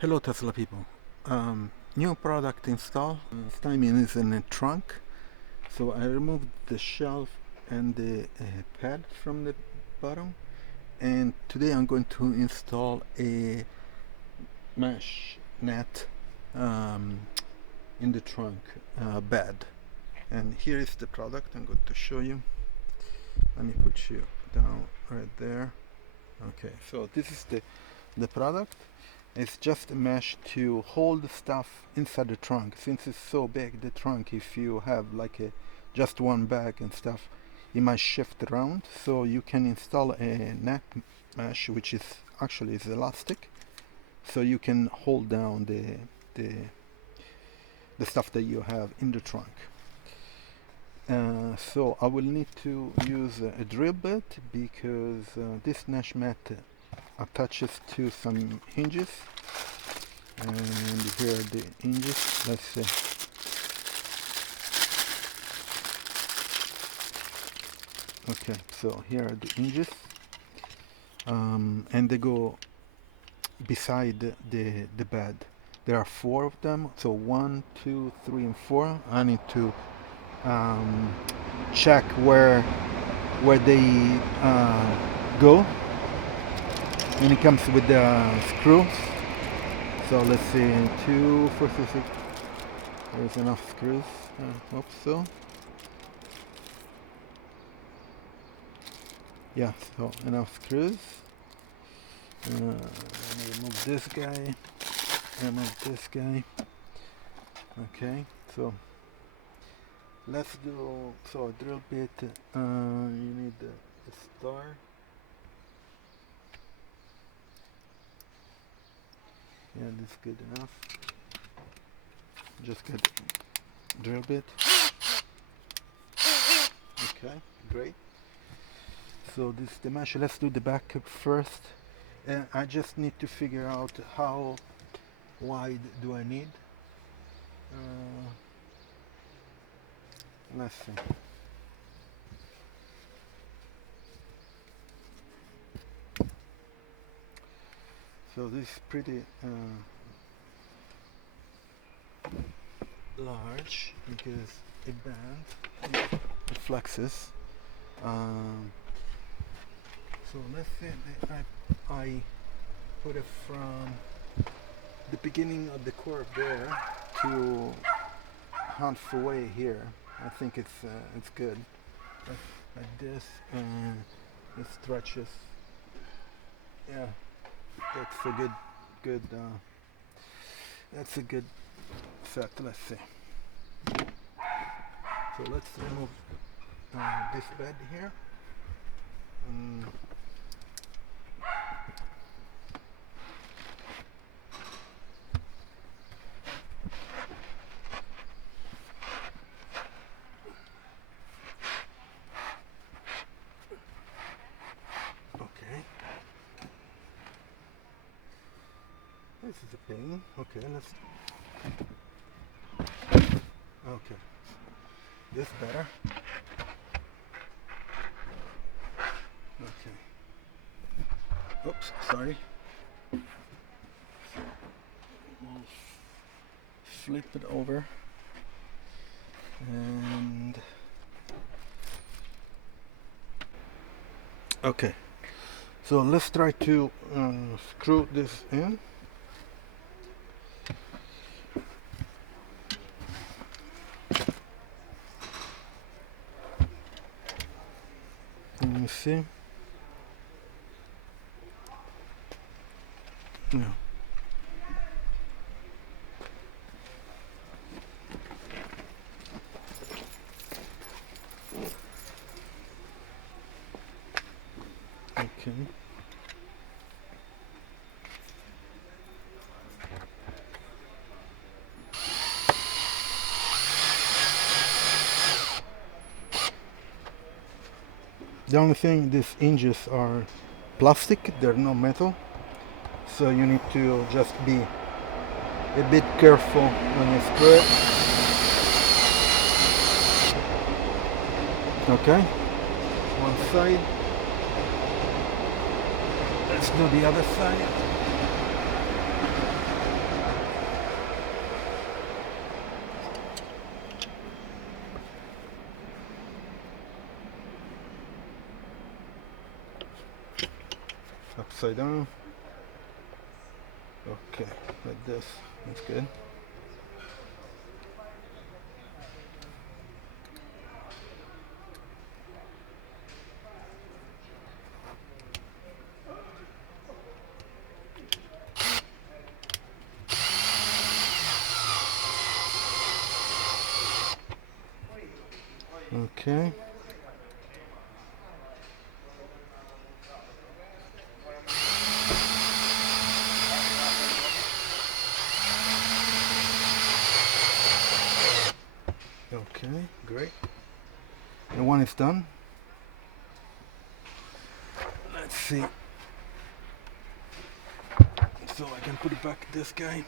Hello Tesla people. New product install. This time it is in a trunk. So I removed the shelf and the pad from the bottom, and today I'm going to install a mesh net in the trunk bed. And here is the product I'm going to show you. Let me put you down right there. Okay, so this is the product. It's just a mesh to hold the stuff inside the trunk. Since it's so big, the trunk, if you have like just one bag and stuff, it might shift around. So you can install a neck mesh, which is actually is elastic, so you can hold down the stuff that you have in the trunk. So I will need to use a drill bit because this mesh mat attaches to some hinges, and here are the hinges. Let's see. Okay, so here are the hinges, and they go beside the bed. There are 4 of them, so 1, 2, 3, and 4. I need to check where they go, and it comes with the screws. So let's see, 2, 4, 6, 6. There's enough screws. I hope so. Yeah, so enough screws. Let me remove this guy. Remove this guy. Okay, so let's do a drill bit. You need a star. Yeah, that's good enough. Just get drill bit. Okay, great. So this is the mesh. Let's do the backup first. I just need to figure out how wide do I need. Let's see. So this is pretty large because it bends, it flexes. So let's say that I put it from the beginning of the curve there to halfway here. I think it's good. Like this, and it stretches. Yeah, that's a good. That's a good set. Let's see. So let's remove this bed here. This is a pain. Okay, let's. Okay, this better. Okay. Oops, sorry. We'll flip it over and. Okay. So let's try to screw this in. Let me see. No. Okay. The only thing, these hinges are plastic, they're not metal, so you need to just be a bit careful when you screw it. Okay, one side. Let's do the other side. upside down. Okay, like this. That's good. Okay. Okay, great. And one is done. Let's see. So I can put it back this guy.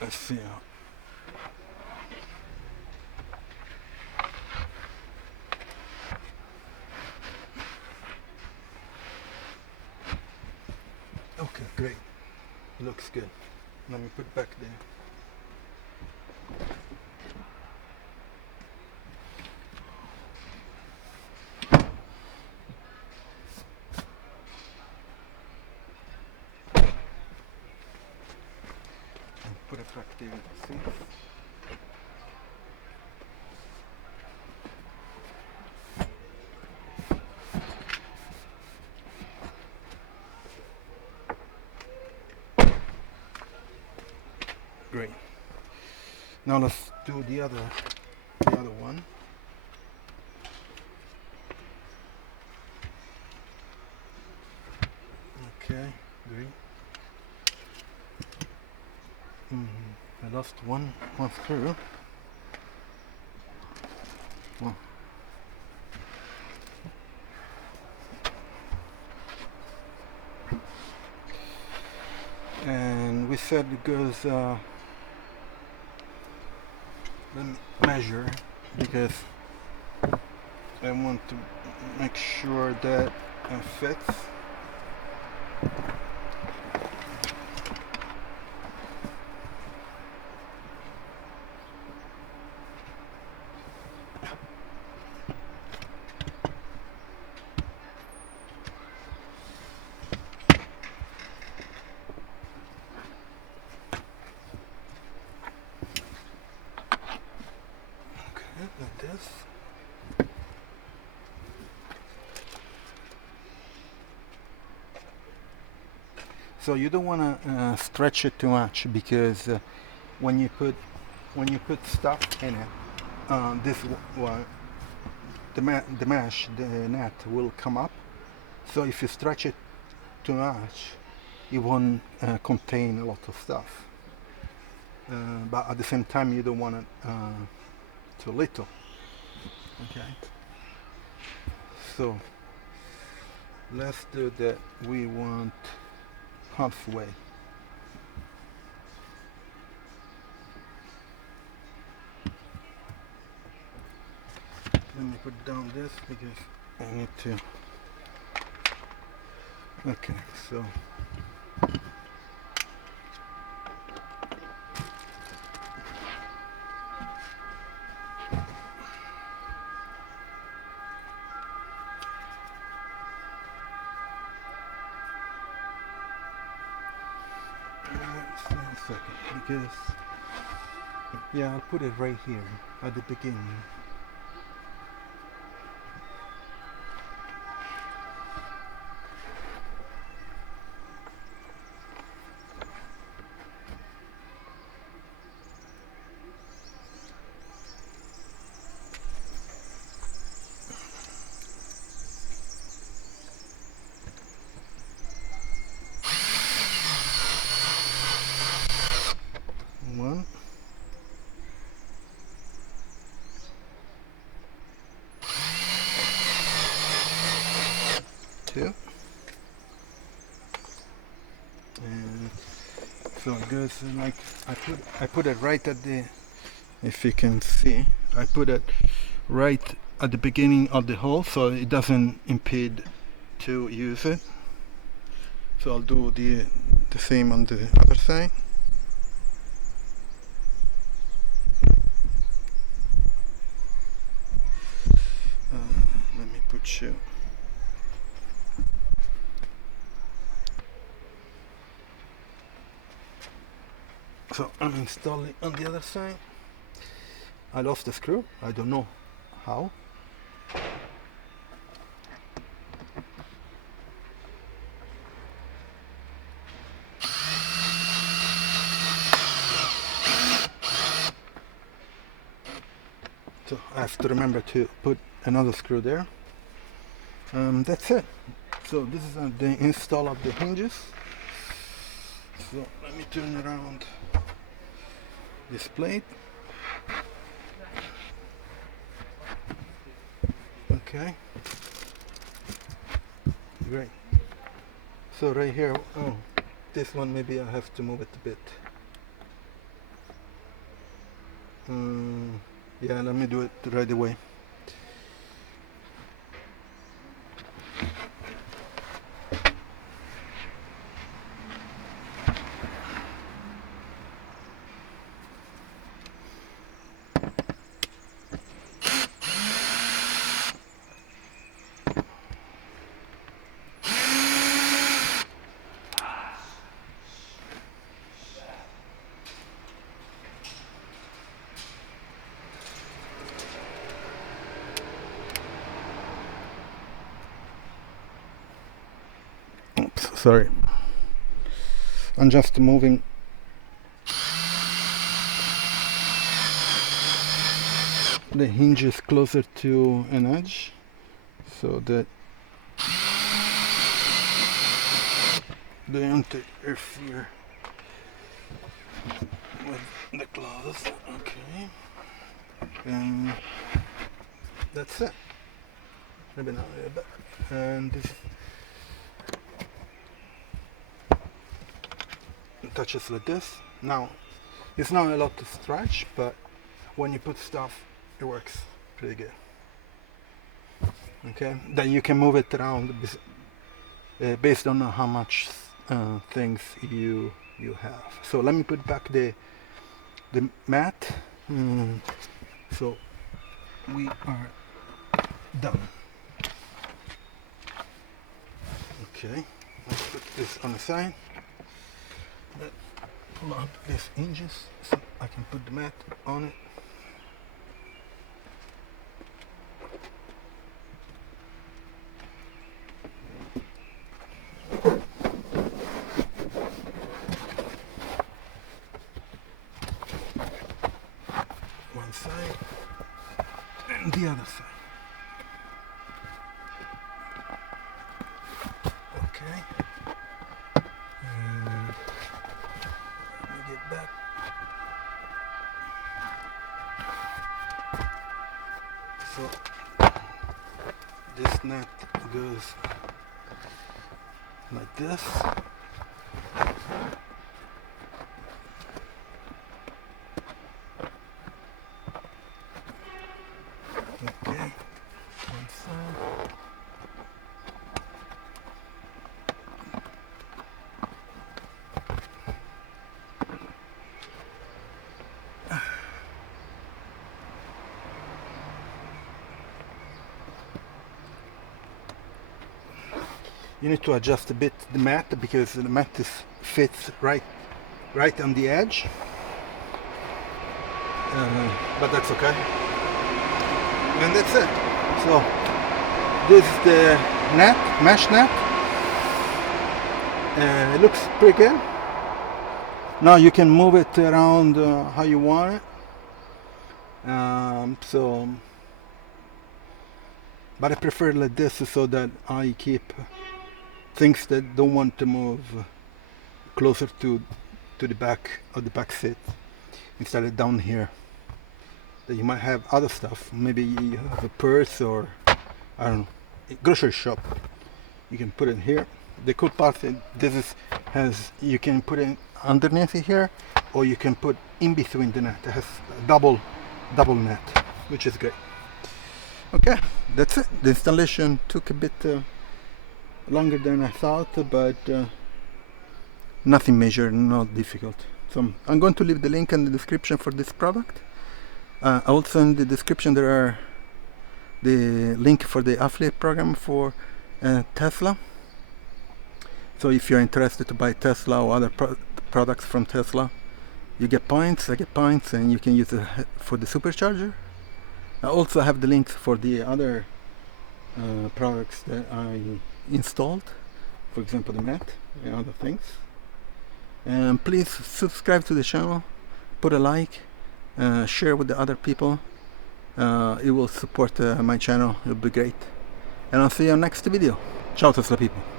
Let's see. Okay, great. Looks good. Let me put it back there. Put it back there. See? Great. Now let's do the other one. Okay, great. I lost one screw. Oh. And we said it goes. Let me measure because I want to make sure that it fits. Like this. So you don't want to stretch it too much because when you put stuff in it, this one, the mesh, the net will come up. So if you stretch it too much, it won't contain a lot of stuff. But at the same time, you don't want it too little. Okay. So let's do that. We want halfway. Let me put down this because I need to. Okay, so. A second, because yeah, I'll put it right here at the beginning. One. Two. And so it goes like I put it right at the, if you can see, I put it right at the beginning of the hole so it doesn't impede to use it. So I'll do the same on the other side. put you. So I'm installing on the other side. I lost the screw. I don't know how. So I have to remember to put another screw there. That's it. So this is the install of the hinges. So let me turn around this plate. Okay. Great. So right here, oh, this one maybe I have to move it a bit. Yeah, let me do it right away. Oops, sorry. I'm just moving the hinges closer to an edge so that they don't interfere with the clothes. Okay, and that's it. Maybe not a little bit. And this touches like this. Now it's not a lot to stretch, but when you put stuff, it works pretty good. Okay, then you can move it around based on how much things you have. So let me put back the mat. So we are done. Okay, let's put this on the side. Let's pull up these hinges so I can put the mat on it. One side and the other side. Okay. And let me get back. So this nut goes like this. Okay, one side. You need to adjust a bit the mat because the mat fits right on the edge, but that's okay. And that's it. So this is the net, mesh net. It looks pretty good. Now you can move it around how you want it. But I prefer like this so that I keep things that don't want to move closer to the back of the back seat instead of down here. That you might have other stuff. Maybe you have a purse or I don't know, a grocery shop. You can put it here. The cool part is you can put it underneath here, or you can put in between the net. It has a double net, which is great. Okay, that's it. The installation took a bit longer than I thought, but nothing major, not difficult. So I'm going to leave the link in the description for this product. Also in the description there are the link for the affiliate program for Tesla. So if you're interested to buy Tesla or other products from Tesla, you get points, I get points, and you can use it for the Supercharger. I also have the links for the other products that I installed, for example the mat and other things. And please subscribe to the channel, put a like, share with the other people. It will support my channel, it will be great. And I'll see you on next video. Ciao Tesla people.